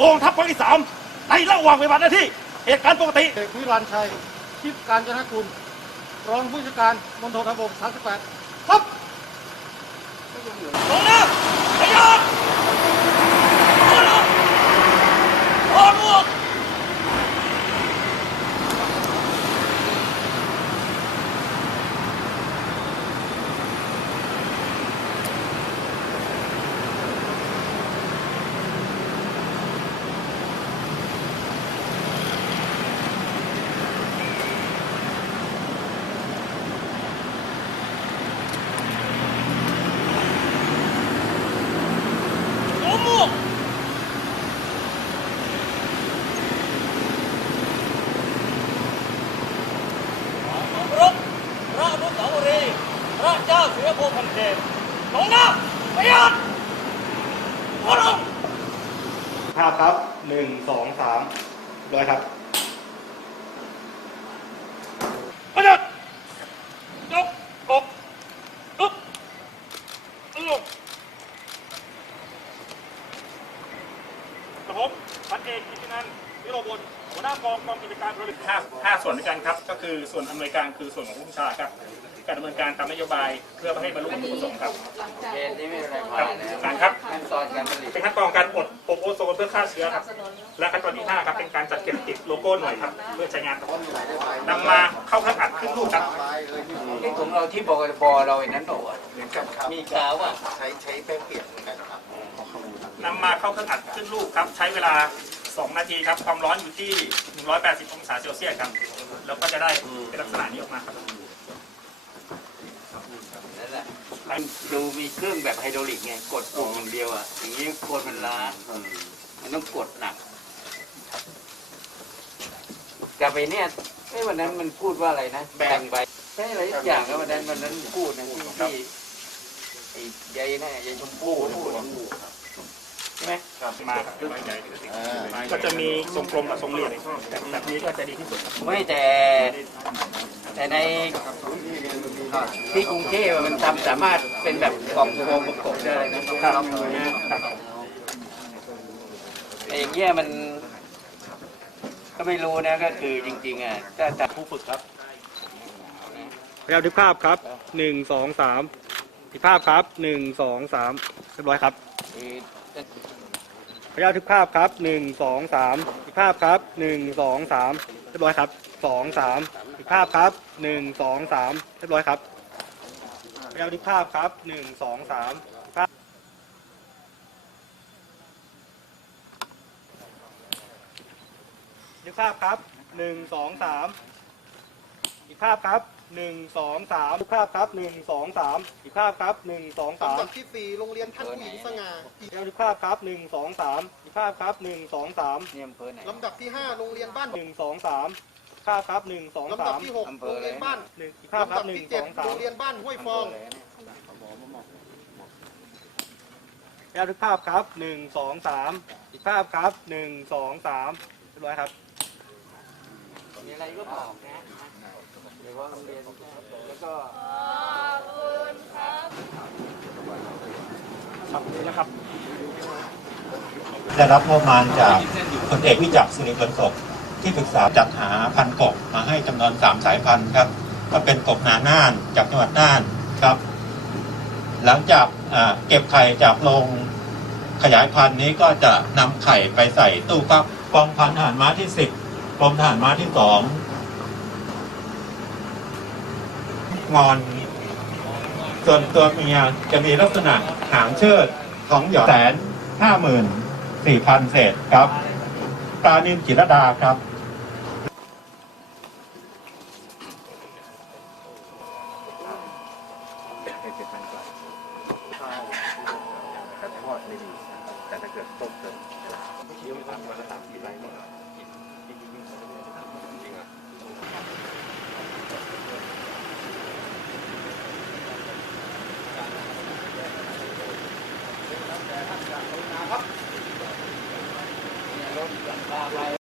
กองทัพภาคที่สามในระหว่างปฏิบัติหน้าที่เหตุการณ์ปกติ เอกวิรันชัยทิพย์การจนกุลรองผู้จัดการมณฑลทหารบก38ครับตรงนะพยานตรงนะพอหมวก สวมหมวกขอรบพระอนุสาวรีย์พ ระเจ้าเสือโพธิ์พันเทพตรงนะพยานพอลงภาพครับหนึ่งสองสามร้อยครับพยานยกอกอึ๊บลงกับผมพันเอกกิตินันวิโรบลหัวหน้ากองกองกิจการผลิตห้าห้าส่วนด้วยกันครับ ก็คือส่วนอำนวยการคือส่วนของผู้ชาครับ การดำเนินการตามนโยบายเพื่อให้บรรลุวัตถุประสงค์ครับเกณฑ์นี้ไม่เป็นไรคผ่ารับนแล้วการครับ ขั้นตอนการผลิตเป็นขั้นตอนการอดอบโอโซนเพื่อฆ่าเชื้อครับ และขั้นตอนที่5ครับเป็นการจัดเก็บติดโลโก้หน่วยครับเพื่อใช้งานครับนำมาเข้าเครื่องอัดขึ้นรูปครับ ไอ้ของเราที่บกบเราไอ้นั้นบอกว่ามีกาวอะใช้ใช้แป้งเปียกเหมือนกันครับนำมาเข้าเครื่องอัดขึ้นรูปครับ ใช้เวลา 2 นาทีครับ ความร้อนอยู่ที่ 180 องศาเซลเซียสครับ แล้วก็จะได้เป็นลักษณะนี้ออกมาครับ นั่นแหละมัน ดูมีเครื่องแบบไฮดรอลิกไง กดปุ่มอย่างเดียวอะอย่างนี้กดมันล้ามันต้องกดหนักกลับไปเนี่ยไอ้วันนั้นมันพูดว่าอะไรนะแบ่งใบใช่อะไรสักอย่างแล้ววันนั้นวันนั้นพูดนะที่ที่ไอ้ยายน่ะยายชมพู่พูดใช่ไหมมาครับก็จะมีทรงกลมกับทรงเหลี่ยมแบบแบบนี้ก็จะดีที่สุดครับไม่แต่ แต่ในที่กรุงเทพมันทำสามารถเป็นแบบกล่องโฟมประกบได้เลยนะครับแต่อย่างเงี้ยมัน ก็ไม่รู้นะก็คือจริงๆอะถ้าแต่ผู้ฝึกครับพยายามทึกภาพครับหนึ่งสองสามอีกภาพครับหนึ่งสองสามเรียบร้อยครับ คือพยายามทึกภาพครับหนึ่งสองสามอีกภาพครับหนึ่งสองสามเรียบร้อยครับสองสามอีกภาพครับหนึ่งสองสามเรียบร้อยครับพยายามทึกภาพครับหนึ่งสองสามภาพทึกภาพครับหนึ่งสองสามอีกภาพครับ หนึ่งสองสามอีกภาพครับหนึ่งสองสามอีกภาพครับหนึ่งสองสามลำดับที่4โรงเรียนท่านผู้หญิงสง่าอีกภาพครับหนึ่งสองสามอีกภาพครับหนึ่งสองสามนี่อำเภอไหนลำดับที่5โรงเรียนบ้านหนึ่งสองสามภาพครับหนึ่งสองลำสาดับมที่อำ6เภโรองอะไรเรียนบ้านหนึ่งอีกภาพคลำรับดับหนึ่งที่สอง7สาโรมงเรียนบ้านห้วยฟองพยายามทุกภาพครับหนึ่งสองสามอีกภาพครับหนึ่งสองสามเรียบร้อยครับมี อะไรก็บอกนะหรือว่าโรงเรียนแล้วก็ครับนี่นะครับ ได้รับงบประมาณจากพลเอกวิจักรสิริพลศพที่ปรึกษาจัดหาพันกบมาให้จำนวนสามสายพันธุ์ครับ ก็เป็นกบนาน่านจากจังหวัดน่านครับ หลังจากเก็บไข่จากโรงขยายพันธุ์นี้ก็จะนำไข่ไปใส่ตู้ฟักกองพันทหารม้าที่สิบ กรมทหารมาที่สองงอน ส่วนตัวเมียจะมีลักษณะหางเชิดของหยอดแสนห้าหมื่นสี่พันเศษครับตานิมจิรดาครับแต่ถ้าเกิดต้เติมเคี้ไม่ต้องมาตา